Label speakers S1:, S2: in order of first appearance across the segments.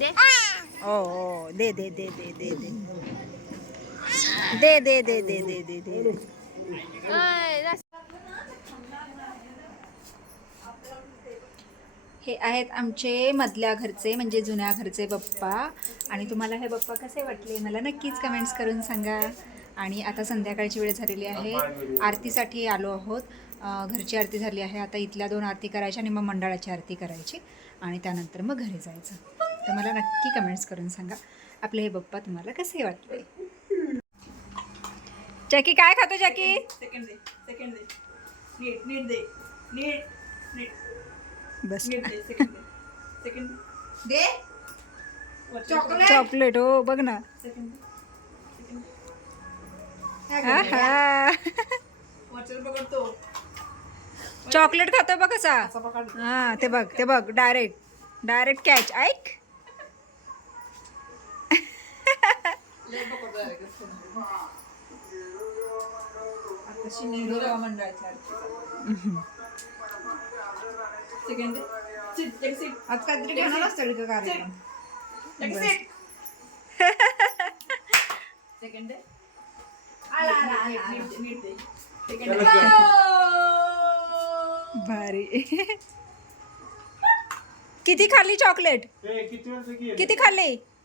S1: दे.
S2: ओ ओ दे दे दे दे दे दे. दे दे दे दे दे दे दे.
S1: जा.
S2: हे आहेत आमचे मधल्या घरचे म्हणजे जुन्या घरचे बप्पा. आणि तुम्हाला हे बप्पा कसे वाटले? मला नक्कीच कमेंट्स करून सांगा. आणि आता संध्याकाळची वेळ झालेली आहे. आरतीसाठी आलो आहोत. घरची आरती झाली आहे. आता इथल्या दोन आरती करायच्या आणि मग मंडळाची आरती करायची. आणि त्यानंतर मग घरी जायचं. तर मला नक्की कमेंट्स करून सांगा. आपले हे बप्पा तुम्हाला कसे वाटले? जॅकी काय खातो जॅकी?
S3: सेकंड दे सेकंड दे नीट नीट दे नीट नीट
S2: बस.
S3: नीट दे सेकंड दे. सेकंड दे चॉकलेट
S2: चॉकलेट हो बघ ना. चॉकलेट खातो बघ कसा हा ते बघ ते बघ. डायरेक्ट डायरेक्ट कॅच ऐक.
S3: लय पकडतो direct. आताशी निरोरा मंडळाच्या सेकंड दे सीट एक सीट
S2: आज काहीतरी घेणार असतं का कार्यक्रम?
S3: एक
S2: बस.
S3: सीट सेकंड दे आला आला आला नीट दे नीट दे सेकंड दे
S2: भारी. किती खाल्ली चॉकलेट किती खाल्ली?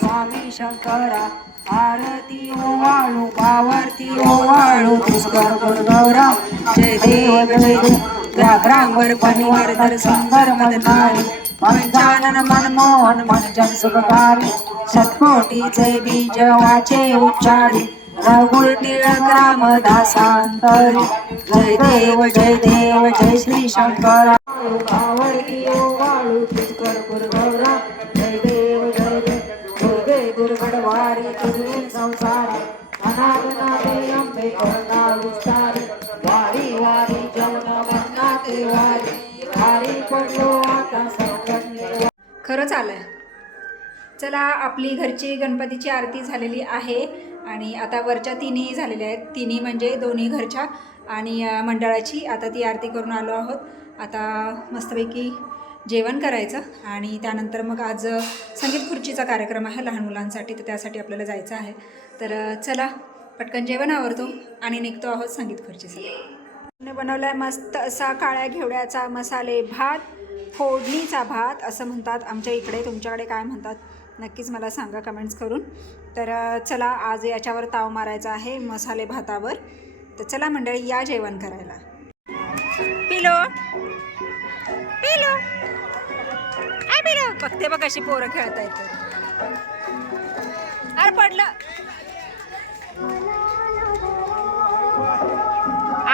S2: स्वामी शंकरा आरती ओवाळू पावर्ती ओवाळू पुष्कर गुरुगौरा जय देव जय देव. व्याघ्रांवर परिवर्धर सुंदर मदनारी पंचानन मनमोहन मंजन सुखकारी. शतकोटीचे बीज वाचे उच्चारी रघुल टिळक राम दासांतरी. जय देव जय देव जय श्री शंकरा. पावर्ती ओवाळू खरंच आलंय चला आपली घरची गणपतीची आरती झालेली आहे आणि आता वरच्या तिन्ही झालेल्या आहेत. तिन्ही म्हणजे दोन्ही घरच्या आणि मंडळाची. आता ती आरती करून आलो आहोत. आता मस्तपैकी जेवण करायचं आणि त्यानंतर मग आज संगीत खुर्चीचा कार्यक्रम आहे लहान मुलांसाठी तर त्यासाठी आपल्याला जायचं आहे. तर चला पटकन जेवण आवरतो आणि निघतो आहोत संगीत खुर्चीसाठी. बनवला आहे मस्त असा काळ्या घेवड्याचा मसाले भात फोडणीचा भात असं म्हणतात आमच्या इकडे. तुमच्याकडे काय म्हणतात? नक्कीच मला सांगा कमेंट्स करून. तर चला आज याच्यावर ताव मारायचा आहे मसाले भातावर. तर चला मंडळी या जेवण करायला. पिलो. पिलो. काय पिलो. बघते बघ अशी पोरं खेळता येतं अरे पडलं.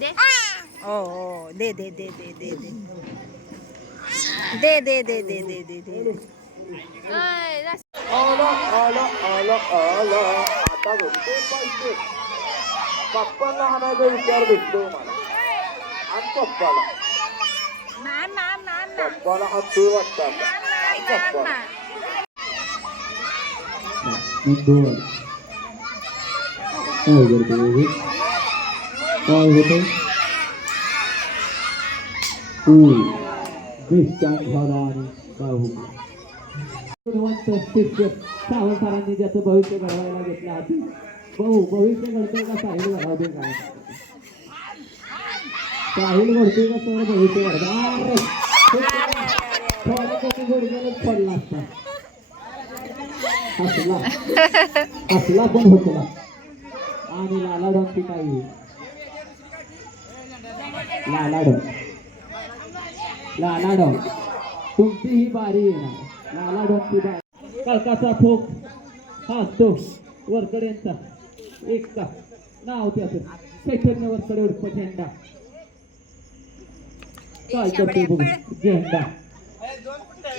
S1: दे
S2: ओ ओ दे दे दे दे दे दे दे दे दे दे दे दे दे
S1: ओय, जा.
S4: आलं आलं आलं आलं आता भेटते पाहिजे पप्पांना हाणायचा विचार दिसतो मला आणि पप्पाला
S2: मॅम मॅम मॅम मॅम
S4: पप्पाला हसू वाटतं पप्पा
S5: दोन काय करतो काय होतं?
S4: तू. बेस्टान झाला ज्याचं भविष्य घडवायला घेतलं आधी. भाऊ भविष्य घडतोय का साहिल घडावते काय साहिल घडतोय का सर भविष्य घडणार थोडं कमी गुडघ्यानंच पडला असता. हसला हसला पण होतला. आणि लाला डोंकी काही लाला डोंक लाला डोंक तुमची ही बारी येणार लाला डोंकी बारी. कळकाचा फोक. हा तो. वरकडेंचा एक का नाव त्याचं सेकंड वरकडे उर्फ झेंडा. काय करते बघू. झेंडा.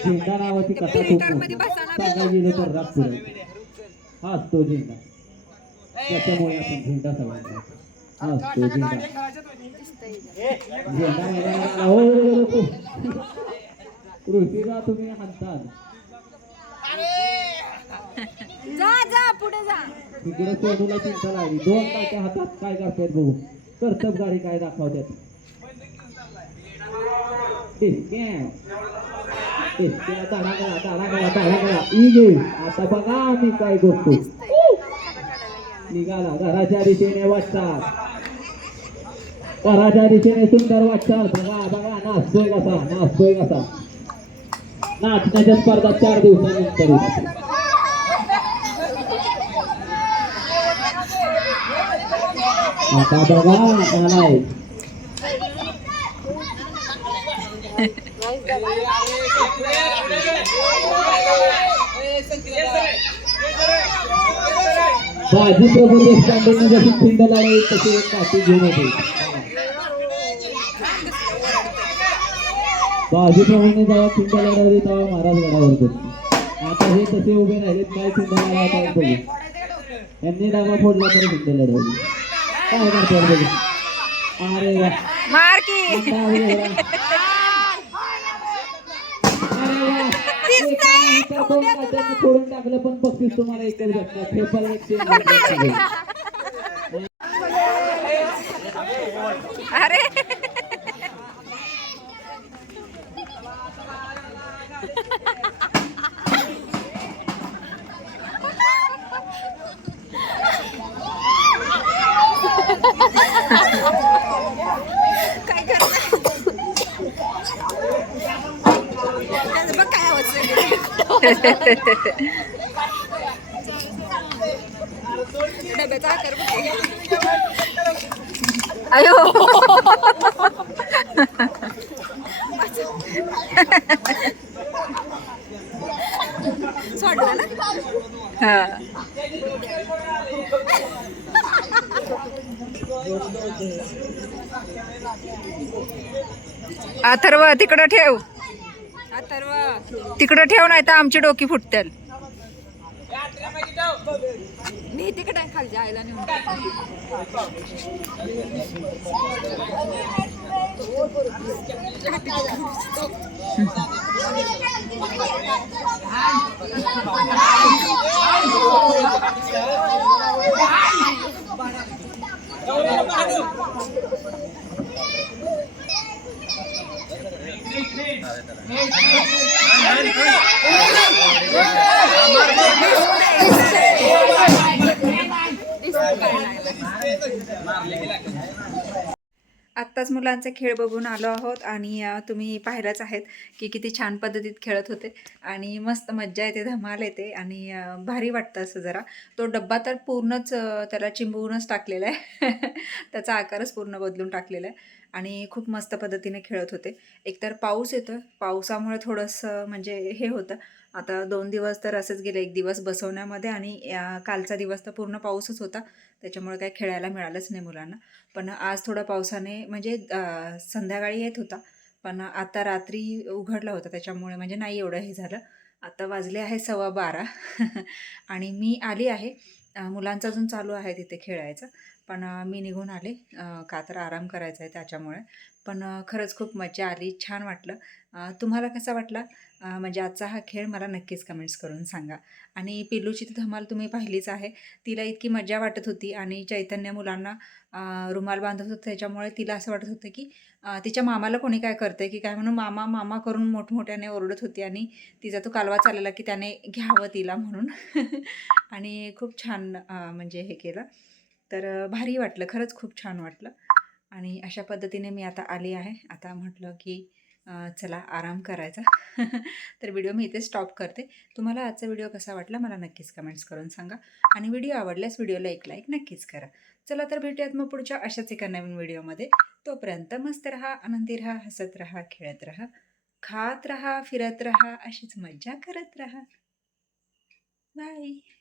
S4: झेंडा नावाची कथा खूप मोठी. सांगायला गेलं तर रात हा हाच तो झेंडा. त्याच्यामुळे आपण झेंडा सगळ्यांना. हाच तो झेंडा झेंडा मैदानाला हो, हो, हो. ऋषीला तुम्ही हाणताल
S2: जा जा पुढे जा.
S4: तिकडे सोनूला चिंता लागली. दोन ताच्या हातात काय करतायत बघू. कर्तब गाडी काय दाखवतात आता बघा आम्ही काय करतो. निघाला घराच्या दिशेने वाटचाल. घराच्या दिशेने सुंदर वाटचाल. बघा बघा नाचतोय कसा नाचतोय कसा. नाचण्याच्या स्पर्धा चार दिवसानंतर आता बघा आलाय Thank you. बाजी प्रभू देशपांडेने जशी खिंड लावली तशी एक काठी घेऊन होते बाजी प्रभूने जेव्हा खिंड लढवली तेव्हा महाराज गडावर बसले आता हे तसे उभे राहिलेत काय खिंड लढवा काय बघू यांनी डागा फोडला तरी खिंड लढवली. काय करतात बघू. अरे वा.
S2: मार की.
S4: आता अरे वा. एका दोन काट्यांनी फोडून टाकलं पण बक्षीस तुम्हाला एकच भेटणार हे पण एक चेन भेटणार.
S2: अरे काय करणार त्याचं बघ काय आवाज डब्याचा आकार बघ अयो. ना हा. अथर्व तिकडं ठेव. तिकडं ठेव नाही तर आमची डोकी फुटतील. मी तिकडे खाली जायला नेऊन Yeah. आत्ताच मुलांचे खेळ बघून आलो आहोत आणि तुम्ही पाहिलंच आहेत की किती छान पद्धतीत खेळत होते. आणि मस्त मज्जा येते धमाल येते आणि भारी वाटतं असं जरा. तो डब्बा तर पूर्णच त्याला चिंबवूनच टाकलेला आहे. त्याचा आकारच पूर्ण बदलून टाकलेला आहे. आणि खूप मस्त पद्धतीने खेळत होते. एकतर पाऊस येतो पावसामुळे थोडंसं म्हणजे हे होतं. आता दोन दिवस तर असंच गेले. एक दिवस बसवण्यामध्ये आणि कालचा दिवस तर पूर्ण पाऊसच होता. त्याच्यामुळे काही खेळायला मिळालंच नाही मुलांना. पण आज थोडा पावसाने म्हणजे संध्याकाळी येत होता. पण आता रात्री उघडला होता त्याच्यामुळे म्हणजे नाही एवढं हे झालं. आता वाजले आहे सव्वा बारा. आणि मी आली आहे. मुलांचं अजून चालू आहे तिथे खेळायचं. पण मी निघून आले. का तर आराम करायचा आहे त्याच्यामुळे. पण खरंच खूप मजा आली. छान वाटलं. तुम्हाला कसा वाटला? म्हणजे आजचा हा खेळ मला नक्कीच कमेंट्स करून सांगा. आणि पिल्लूची तर धमाल तुम्ही पाहिलीच आहे. तिला इतकी मजा वाटत होती आणि चैतन्य मुलांना रुमाल बांधत होतं. त्याच्यामुळे तिला असं वाटत होतं की तिच्या मामाला कोणी काय करतंय की काय म्हणून मामा मामा करून मोठमोठ्याने ओरडत होती आणि तिचा तो कालवा चाललेला की त्याने घ्यावं तिला म्हणून. आणि खूप छान म्हणजे हे केलं. तर भारी वाटलं. खरंच खूप छान वाटलं. आणि अशा पद्धतीने मी आता आली आहे. आता म्हटलं की चला आराम करायचा. तर व्हिडिओ मी इथे स्टॉप करते. तुम्हाला आजचा व्हिडिओ कसा वाटला मला नक्कीच कमेंट्स करून सांगा. आणि व्हिडिओ आवडल्यास व्हिडिओला एक लाईक नक्कीच करा. चला तर भेटूयात मग पुढच्या अशाच एका नवीन व्हिडिओमध्ये. तोपर्यंत मस्त रहा आनंदी रहा हसत रहा खेळत रहा खात रहा फिरत रहा अशीच मज्जा करत रहा. बाय.